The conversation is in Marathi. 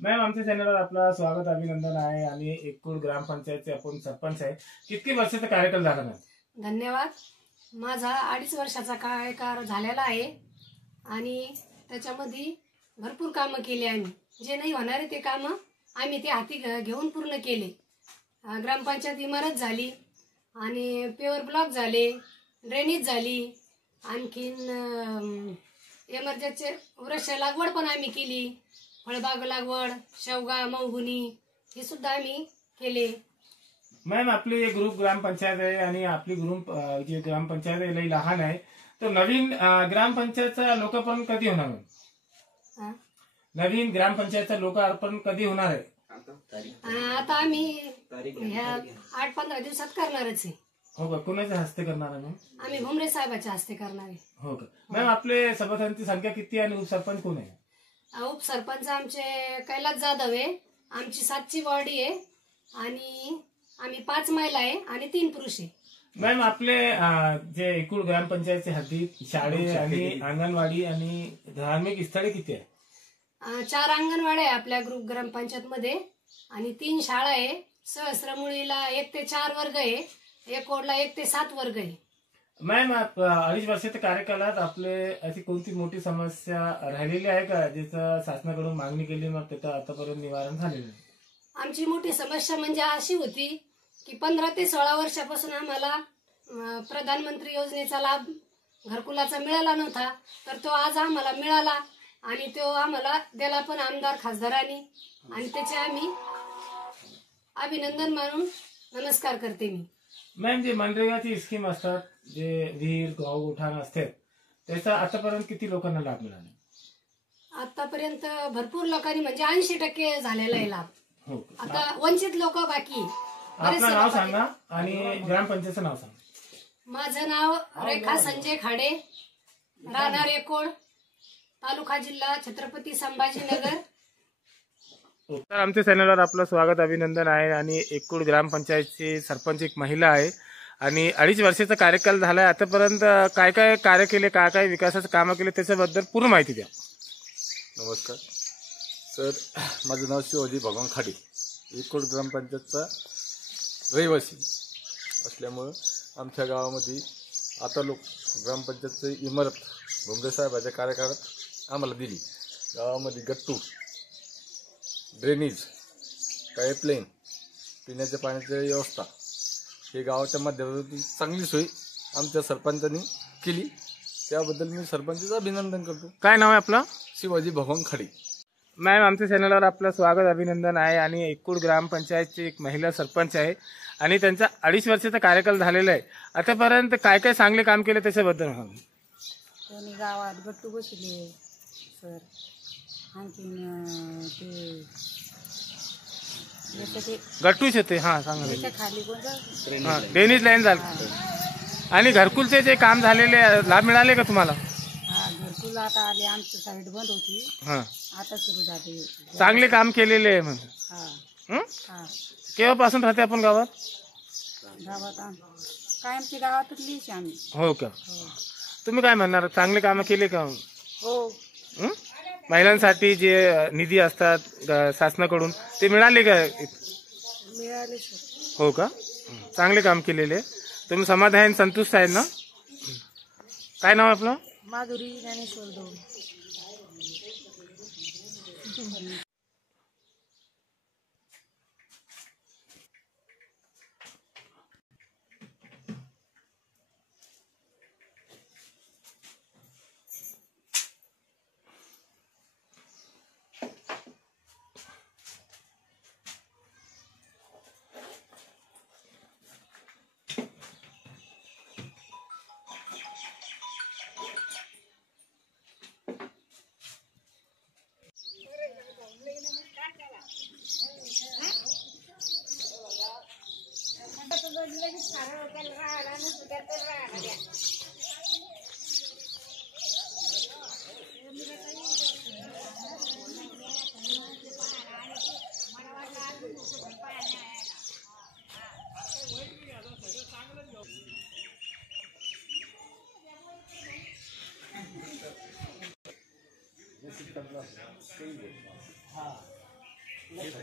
मॅम, आमच्या चॅनलवर आपलं स्वागत अभिनंदन आहे आणि एकूण ग्रामपंचायतचे आपण सरपंच आहे. किती वर्षाचा कार्यकाल झाला मॅम? धन्यवाद. माझा 2.5 वर्षाचा कार्यकाळ झालेला आहे आणि त्याच्यामध्ये भरपूर कामं केली आम्ही. जे नाही होणारे ते कामं आम्ही ते हाती घेऊन पूर्ण केले. ग्रामपंचायत इमारत झाली आणि पेवर ब्लॉक झाले, ड्रेनेज झाली, आणखीन एमर्जन्सी वृक्ष लागवड पण आम्ही केली. फळबाग लागवड, शेवगा, मौगुनी हे सुद्धा आम्ही केले. मॅम, आपली ग्रुप ग्रामपंचायत आहे आणि आपली ग्रुप जी ग्रामपंचायत आहे लई लहान आहे. तर नवीन ग्रामपंचायतचा लोकार्पण कधी होणार मॅम? नवीन ग्रामपंचायतचा लोकार्पण कधी होणार आहे? आता आम्ही ह्या 8-15 दिवसात करणारच आहे. हो का? कोणाच्या हस्ते करणार आहे मॅम? आम्ही भुमरे साहेबाच्या हस्ते करणार आहे. हो का मॅम? आपले सभासदांची संख्या किती आणि उपसरपंच कोण आहे? उपसरपंच आमचे कैलास जाधव आहे. आमची 7ची वॉर्डी आहे आणि आम्ही 5 महिला आहे आणि 3 पुरुष आहे. मॅम, आपले जे एकूण ग्रामपंचायतचे हद्दीत शाळे आणि अंगणवाडी आणि धार्मिक स्थळे किती आहे? 4 अंगणवाड्या आहे आपल्या ग्रुप ग्रामपंचायत मध्ये आणि 3 शाळा आहे. सहस्त्रमुळीला 1 ते 4 वर्ग आहे, एकोडला 1 ते 7 वर्ग आहे. मॅम, 2.5 वर्षाच्या कार्यकालात आपले अशी कोणती मोठी समस्या राहिलेली आहे का जिचं शासनाकडून मागणी केली मग त्याचं आतापर्यंत निवारण झालेलं नाही? आमची मोठी समस्या म्हणजे अशी होती की 15 ते 16 वर्षापासून आम्हाला प्रधानमंत्री योजनेचा लाभ घरकुलाचा मिळाला नव्हता. तर तो आज आम्हाला मिळाला आणि तो आम्हाला दिला पण आमदार खासदारांनी आणि त्याचे आम्ही अभिनंदन मानून नमस्कार करते मी. मॅम, जे मनरेगाची स्कीम असतात, जे विहीर गाव उठाण असते, त्याचा आतापर्यंत किती लोकांना लाभ मिळाला? आतापर्यंत भरपूर लोकांनी म्हणजे 80% झालेला आहे लाभ. हो. आता वंचित लोक बाकी. आपलं नाव सांगा आणि ग्रामपंचायतचं नाव सांगा. माझं नाव रेखा संजय खाडे, राहणार एकोड, तालुका जिल्हा छत्रपती संभाजीनगर. तर आमच्या चॅनलवर आपलं स्वागत अभिनंदन आहे आणि एकूण ग्रामपंचायतची सरपंच एक महिला आहे आणि 2.5 वर्षाचा कार्यकाल झाला आहे. आतापर्यंत काय काय कार्य केले, काय काय विकासाचं कामं केले त्याच्याबद्दल पूर्ण माहिती द्या. नमस्कार सर, माझं नाव शिवाजी भगवान खाडे, एकूण ग्रामपंचायतचा रहिवासी असल्यामुळं आमच्या गावामध्ये आता ग्रामपंचायतची इमारत भुमरे साहेबाच्या कार्यकाळात आम्हाला दिली. गावामध्ये गट्टू, ड्रेनेज, पाईपलाईन, पिण्याच्या पाण्याची व्यवस्था हे गावाच्या माध्यमातून चांगली सोय आमच्या सरपंचांनी केली. त्याबद्दल मी सरपंचाचं अभिनंदन करतो. काय नाव आहे आपलं? शिवाजी भगवान खाडे. मॅम, आमच्या चॅनलवर आपलं स्वागत अभिनंदन आहे आणि एकूण ग्रामपंचायतची एक महिला सरपंच आहे आणि त्यांचा 2.5 वर्षाचा कार्यकाल झालेला आहे. आतापर्यंत काय काय चांगले काम केले त्याच्याबद्दल सांगा. त्यांनी गावात गट्टू बसले सर, आणखीन ते गट्टूच येते. हां, सांगा. त्याच्या खाली कोणतं हां, ड्रेनेज लाईन झालं आणि घरकुलचे जे काम झालेले लाभ मिळाले का तुम्हाला? हा, घरकुल आता आले. आमची साईड बंद होती, हां, आता सुरू झाली. चांगले काम केलेले आहे म्हणजे. हा हा, केव्हापासून राहते आपण गावात? गावात कायमची गावातलीच आम्ही. हो का? हो तुम्ही काय म्हणणार, चांगले कामं केले का? हो, महिलांसाठी जे निधी असतात शासनाकडून ते मिळाले का? मिळाले सर. हो का? चांगले काम केलेले. तुम्ही समाधान संतुष्ट आहेत ना? काय नाव आपलं? माधुरी ज्ञानेश्वर दोन. कशा